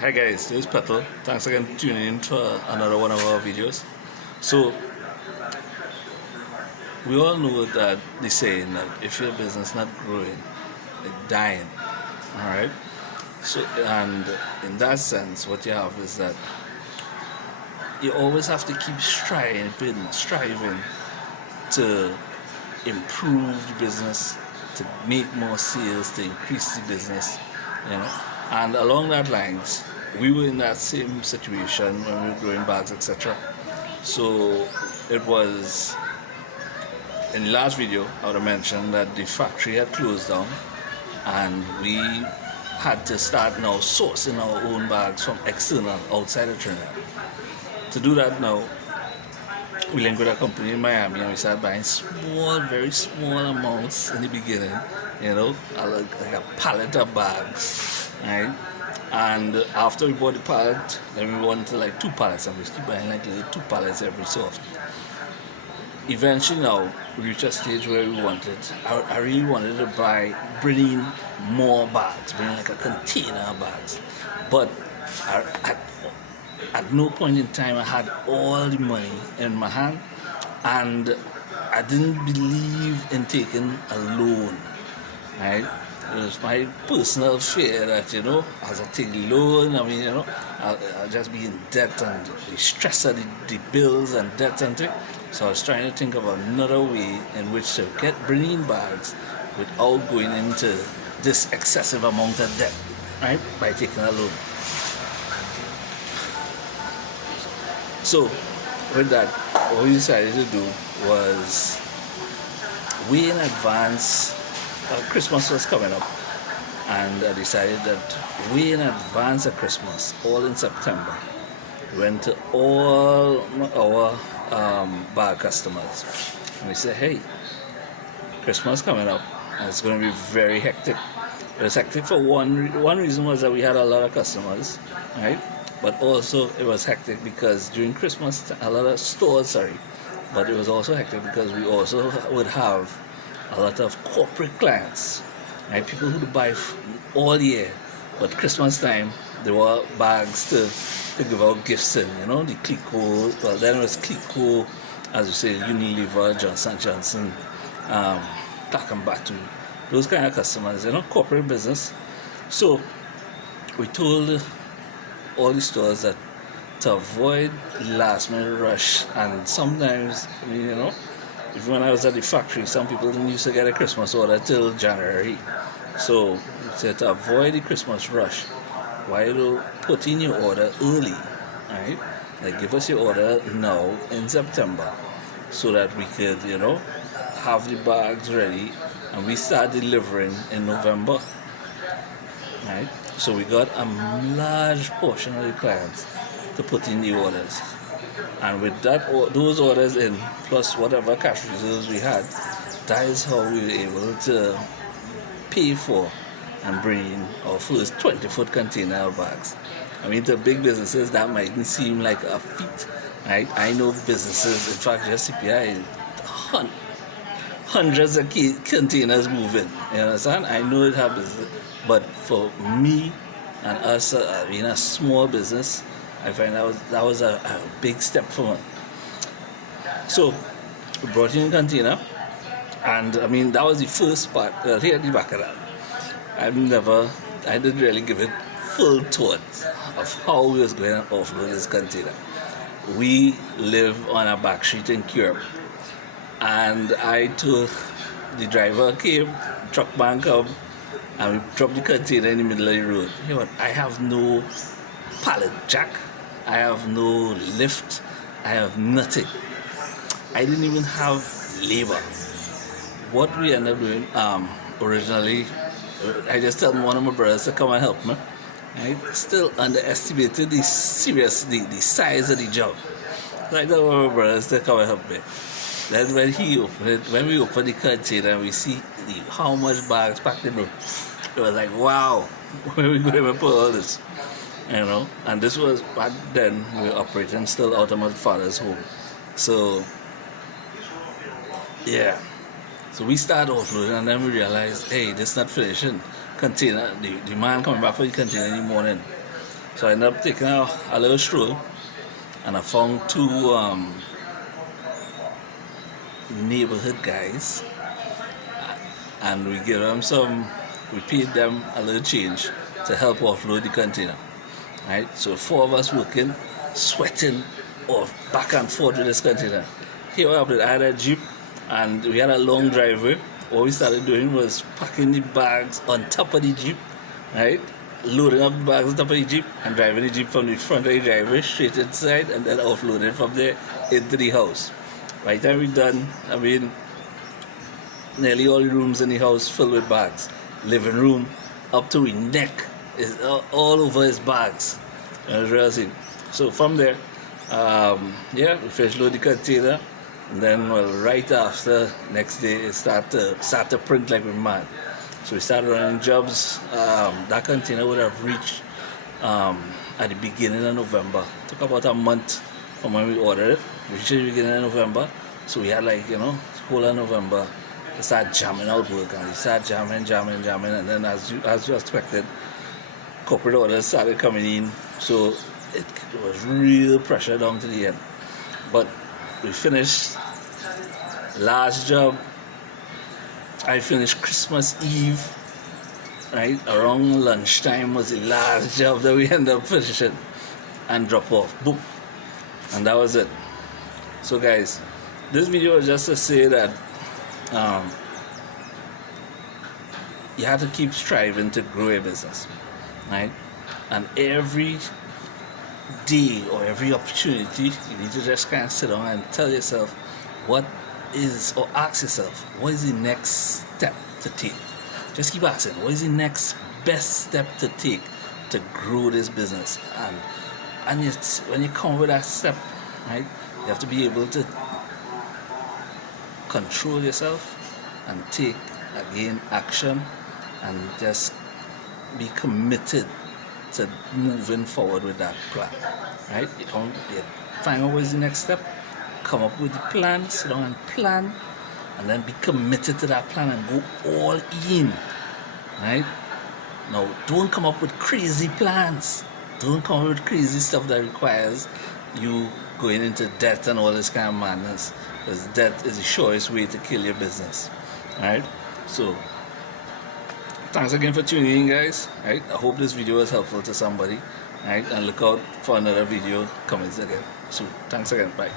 Hi guys, this is Petal. Thanks again for tuning in for another one of our videos. So we all know that the saying that if your business not growing, it's dying. Alright? So and in that sense what you have is that you always have to keep striving to improve the business, to make more sales, to increase the business, you know. And along that lines, we were in that same situation when we were growing bags, etc. So it was in the last video I would have mentioned that the factory had closed down and we had to start now sourcing our own bags from external outside of Trinidad. To do that now, we linked with a company in Miami and we started buying small, very small amounts in the beginning, like a pallet of bags, right? And after we bought the pallet, then we wanted like 2 pallets and we keep buying like 2 pallets every so often. Eventually now, we reached a stage where I really wanted to bring in more bags, bring like a container of bags. But at no point in time I had all the money in my hand, and I didn't believe in taking a loan, right? It was my personal fear that, as I take a loan, I'll just be in debt and the stress of the bills and debt and things. So I was trying to think of another way in which to bring in bags without going into this excessive amount of debt, right? By taking a loan. So with that, what we decided to do was way in advance. Christmas was coming up, and I decided that way in advance of Christmas, all in September, we went to all our bar customers and we said, hey, Christmas coming up and it's going to be very hectic. It was hectic for one reason was that we had a lot of customers, right? But also it was hectic because during Christmas, a lot of stores, but it was also hectic because we also would have a lot of corporate clients, right? People who buy all year, but Christmas time there were bags to give out gifts in, the Clico. Well, then it was Clico, as you say, Unilever, Johnson Johnson, Batu, those kind of customers, corporate business. So we told all the stores that to avoid last minute rush, and sometimes, even when I was at the factory, some people didn't used to get a Christmas order till January. So we said to avoid the Christmas rush, why don't put in your order early, right? Like give us your order now in September so that we could, have the bags ready and we start delivering in November, right? So we got a large portion of the clients to put in the orders. And with those orders in, plus whatever cash reserves we had, that is how we were able to pay for and bring in our first 20-foot container of bags. I mean, to big businesses, that mightn't seem like a feat, right? I know businesses, in fact, just CPI, hundreds of containers moving. You understand? I know it happens, but for me and us, being a small business, I find that was a big step forward. So we brought in a container, and that was the first part. Here at the back of that, I didn't really give it full thought of how we was going to offload this container. We live on a back street in Europe, and I told the driver came, truck man come, and we dropped the container in the middle of the road. I have no pallet jack, I have no lift, I have nothing. I didn't even have labor. What we ended up doing, originally, I just told one of my brothers to come and help me. I still underestimated the size of the job. So I told one of my brothers to come and help me. Then when we opened the container and we see how much bags packed in it was like, wow, where are we going to put all this? And this was back then we were operating still out of my father's home. So yeah, so we started offloading, and then we realized, hey, this is not finishing. Container, the man coming back for the container in the morning, So I ended up taking a little stroll, and I found two neighborhood guys, and we paid them a little change to help offload the container. Right? So four of us working, sweating off back and forth with this container. Here I had a Jeep, and we had a long driveway. What we started doing was packing the bags on top of the Jeep, right? Loading up the bags on top of the Jeep and driving the Jeep from the front of the driveway straight inside, and then offloading from there into the house. By the time we're done, I mean, nearly all the rooms in the house filled with bags. Living room up to his neck is all over his bags. It was real thing. So from there, we finished loading the container, and then right after, next day it start to print like we're mad. So we started running jobs. That container would have reached at the beginning of November. It took about a month from when we ordered it. We reached the beginning of November, so we had whole of November to start jamming out work, and we started jamming, and then as you expected, corporate orders started coming in, so it was real pressure down to the end. But we finished last job. I finished Christmas Eve, right? Around lunchtime was the last job that we ended up finishing and drop off. Boom. And that was it. So guys, this video is just to say that you have to keep striving to grow your business, right? And every day or every opportunity, you need to just kind of sit down and tell yourself ask yourself, what is the next step to take? Just keep asking, what is the next best step to take to grow this business? And when you come with that step, right, you have to be able to control yourself and take again action, and just be committed to moving forward with that plan, right? You find out what is the next step, come up with the plan, sit down and plan, and then be committed to that plan and go all in, right? Now, don't come up with crazy plans. Don't come up with crazy stuff that requires you going into debt and all this kind of madness, because debt is the surest way to kill your business, right? So thanks again for tuning in, guys. Right? I hope this video was helpful to somebody, right? And look out for another video coming again. So thanks again. Bye.